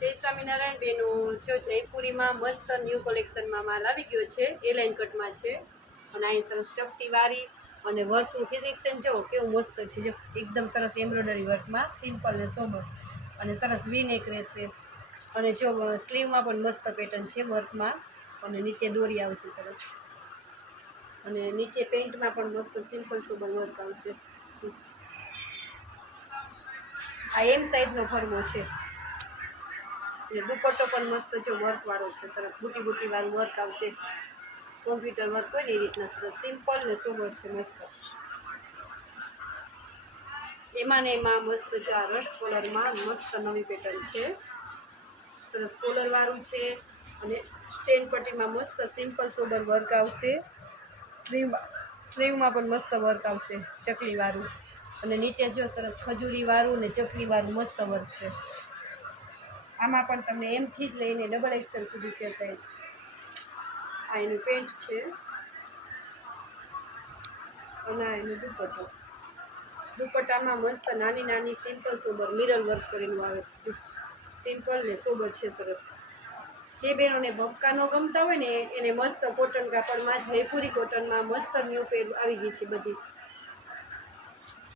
જય સ્વામિનારાયણ બેનો, જો જયપુરીમાં મસ્ત ન્યૂ કલેક્શનમાં માલ આવી ગયો છે. એ લાઇન કટમાં છે અને અહીં સરસ ચપટી વાળી અને વર્કનું ફિનિશિંગ જો કેવું મસ્ત છે. જો એકદમ સરસ એમ્બ્રોઇડરી વર્કમાં સિમ્પલ ને સોબર અને સરસ વી નેક રહેશે. અને જો સ્લીવમાં પણ મસ્ત પેટર્ન છે વર્કમાં અને નીચે દોરી આવશે સરસ. અને નીચે પેન્ટમાં પણ મસ્ત સિમ્પલ સોબર વર્ક આવશે. આ એમ સાઈઝનો ફરવો છે. અને દુપટ્ટો પણ મસ્ત જો વર્ક વાળો છે, સરસ બુટી બુટી વાળું વર્ક આવશે. કોમ્પ્યુટર વર્ક હોય ને એ રીતના સરસ સિમ્પલ ને સોબર છે મસ્ત. એમાં ને એમાં મસ્ત જો આ રસ્ટ કલરમાં મસ્ત નવી પેટર્ન છે. સરસ કોલર વાળું છે અને સ્ટેન પટ્ટીમાં મસ્ત સિમ્પલ સોબર વર્ક આવશે. સ્લીવમાં પણ મસ્ત વર્ક આવશે ચકલી વાળું. અને નીચે જો સરસ ખજૂરી વાળું ને ચકલી વાળું મસ્ત વર્ક છે. આમાં પણ તમને એમથી જ લઈને ડબલ એક્સેલ સુધી છે સાઈઝ. આ એનું પેન્ટ છે અને આ એનું દુપટ્ટો. દુપટ્ટામાં મસ્ત નાની નાની સિમ્પલ સોબર મિરર વર્ક કરેલું આવે છે. સિમ્પલ ને સોબર છે સરસ. જે બહેનોને ભપકા ન ગમતા હોય ને એને મસ્ત કોટન કાપડમાં જયપુરી કોટનમાં મસ્ત ન્યૂ પેર આવી ગઈ છે બધી.